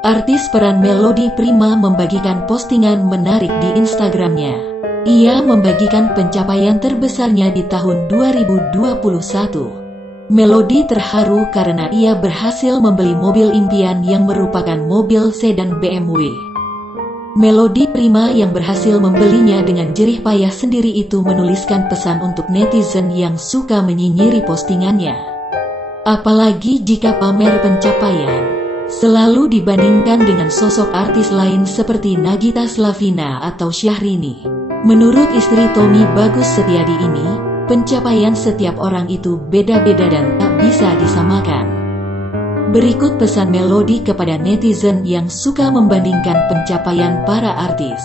Artis peran Melody Prima membagikan postingan menarik di Instagramnya. Ia membagikan pencapaian terbesarnya di tahun 2021. Melody terharu karena ia berhasil membeli mobil impian yang merupakan mobil sedan BMW. Melody Prima yang berhasil membelinya dengan jerih payah sendiri itu menuliskan pesan untuk netizen yang suka menyinyiri postingannya. Apalagi jika pamer pencapaian selalu dibandingkan dengan sosok artis lain seperti Nagita Slavina atau Syahrini. Menurut istri Tommy Bagus Setiadi ini, pencapaian setiap orang itu beda-beda dan tak bisa disamakan. Berikut pesan Melody kepada netizen yang suka membandingkan pencapaian para artis.